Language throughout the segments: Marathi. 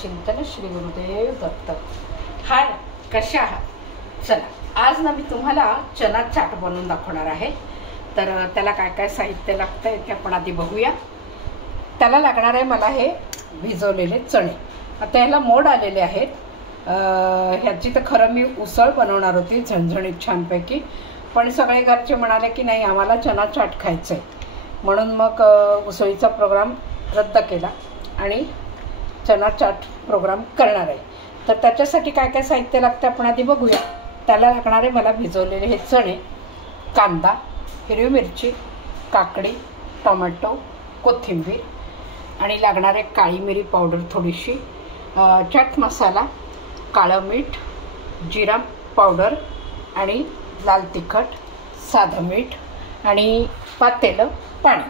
चिंतन श्री गुरुदेव दत्त। हाय, कसे आहात? चला, आज ना मी तुम्हाला चना चाट बनवून दाखवणार आहे। तर त्याला काय काय साहित्य लागतंय ते आपण आधी बघूया। त्याला लागणार आहे मला हे भिजवलेले चणे। आता याला मोड आलेले आहेत। ह्याची तर खरं मी उसळ बनवणार होती झणझणीत छानपैकी, पण सगळे घरचे म्हणाले की नाही आम्हाला चना चाट खायचं आहे, म्हणून मग उसळीचा प्रोग्राम रद्द केला आणि चना चाट प्रोग्राम करणार आहे। तर त्याच्यासाठी काय काय साहित्य लागतं आपण आधी बघूया। त्याला लागणारे मला भिजवलेले हे चणे, कांदा, हिरवी मिरची, काकडी, टोमॅटो, कोथिंबीर आणि लागणारे काळी मिरी पावडर थोडीशी, चाट मसाला, काळं मीठ, जिरा पावडर आणि लाल तिखट, साधं मीठ आणि पातेलं पाणी।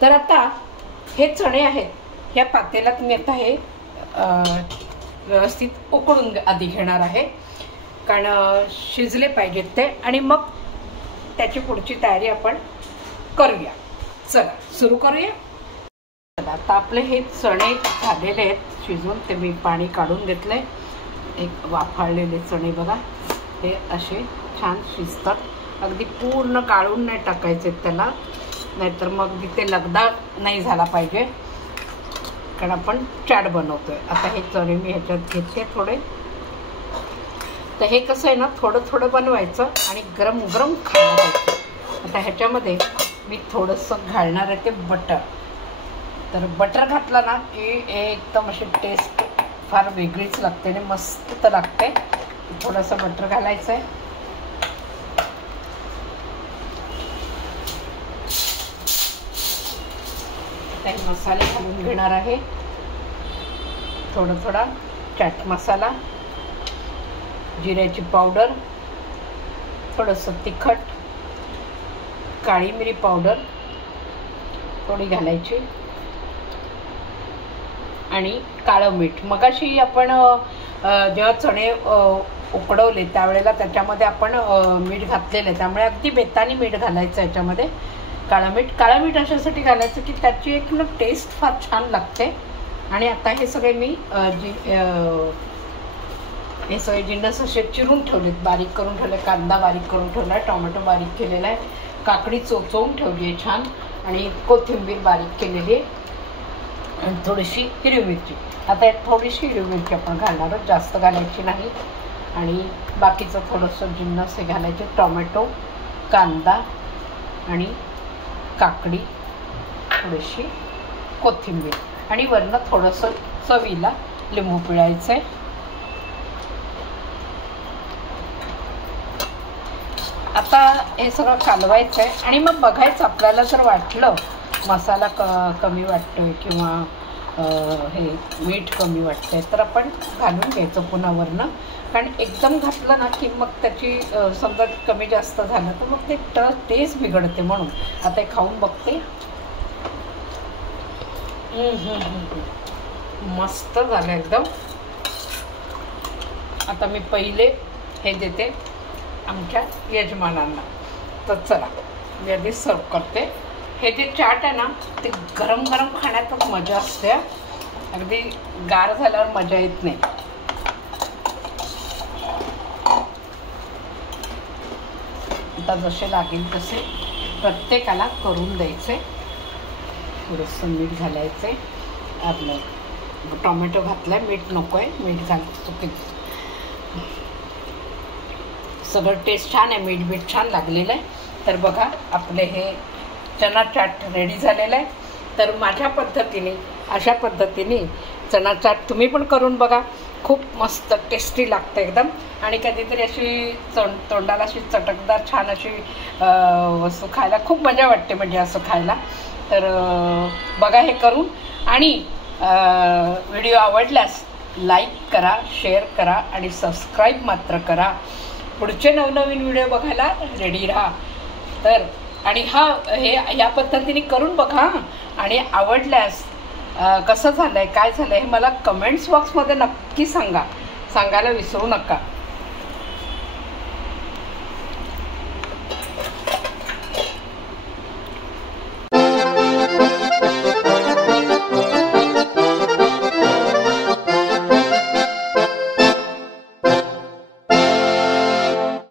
तर आता हे चणे आहेत या पातेल्यात मी आता हे व्यवस्थित उकळून आधी घेणार आहे, कारण शिजले पाहिजेत ते, आणि मग त्याची पुढची तयारी आपण करूया। चला सुरू करूया। आता आपले हे चणे झालेले आहेत शिजून, ते मी पाणी काढून घेतले। एक वाफाळलेले चणे बघा, हे असे छान शिजतात। अगदी पूर्ण काढून नाही टाकायचे त्याला, नाहीतर मग तिथे लगदा नाही झाला पाहिजे, कारण आपण चाट बनवतोय। आता हे चणे मी ह्याच्यात घेते थोडे। तर हे कसं आहे ना, थोडं थोडं बनवायचं आणि गरम गरम खायला द्यायचं। आता ह्याच्यामध्ये मी थोडंसं घालणार आहे ते बटर। तर बटर घातलं ना की एकदम अशी टेस्ट फार वेगळीच लागते आणि मस्त तर लागते। थोडंसं बटर घालायचं आहे। काही मसाले घालून घेणार आहे, थोडा चाट मसाला, जिऱ्याची पावडर, थोडंसं तिखट, काळी मिरी पावडर थोडी घालायची आणि काळं मीठ। मगाशी आपण जेव्हा चणे उकडवले त्यावेळेला त्याच्यामध्ये आपण मीठ घातलेलं आहे, त्यामुळे अगदी बेतानी मीठ घालायचं याच्यामध्ये। काळं मीठ अशासाठी घालायचं की त्याची एक ना टेस्ट फार छान लागते। आणि आता हे सगळे मी हे सगळे जिन्नस असे चिरून ठेवलेत, बारीक करून ठेवले। कांदा बारीक करून ठेवला आहे, टोमॅटो बारीक केलेला आहे, काकडी चोचवून ठेवली आहे छान, आणि कोथिंबीर बारीक केलेली आहे, आणि थोडीशी हिरवी मिरची। आता यात थोडीशी हिरवी मिरची आपण घालणार आहोत, जास्त घालायची नाही। आणि बाकीचं थोडंसं जिन्नस हे घालायचे, टोमॅटो, कांदा आणि काकडी, थोडीशी कोथिंबीर, आणि वरनं थोडंसं चवीला लिंबू पिळायचं आहे। आता हे सगळं कालवायचं आहे आणि मग बघायचं, आपल्याला जर वाटलं मसाला कमी वाटतोय किंवा हे मीठ कमी वाटतंय तर आपण घालून घ्यायचं पुन्हा वरनं, कारण एकदम घातलं ना की मग त्याची समजा कमी जास्त झालं तर मग ते टेस्ट बिघडते। म्हणून आता हे खाऊन बघते। मस्त झालं एकदम। आता मी पहिले हे देते आमच्या यजमानांना। तर चला मी आधी सर्व करते। हे जे चाट आहे ना ते गरम गरम खाण्यातच मजा असते, अगदी गार झाल्यावर मजा येत नाही। आता जसे लागेल तसे प्रत्येकाला करून द्यायचे। थोडंसं मीठ घालायचे, आपलं टोमॅटो घातलाय, मीठ नको आहे, मीठ घालायचं चुकीचं। सगळं टेस्ट छान आहे, मीठ छान लागलेलं आहे। तर बघा आपले हे चना चाट रेडी झालेलं आहे। तर माझ्या पद्धतीने अशा पद्धतीने चना चाट तुम्ही पण करून बघा, खूप मस्त टेस्टी लागते एकदम। आणि कधीतरी अशी तोंडाला अशी चटकदार छान अशी वस्तू खायला खूप मजा वाटते, म्हणजे असं खायला। तर बघा हे करून, आणि व्हिडिओ आवडल्यास लाईक करा, शेअर करा आणि सबस्क्राईब मात्र करा। पुढचे नवनवीन व्हिडिओ बघायला रेडी राहा। तर आणि ह्या पद्धतीने करून बघा, आणि आवडल्यास कसं झालंय काय झालंय हे मला कमेंट्स बॉक्समध्ये नक्की सांगायला विसरू नका।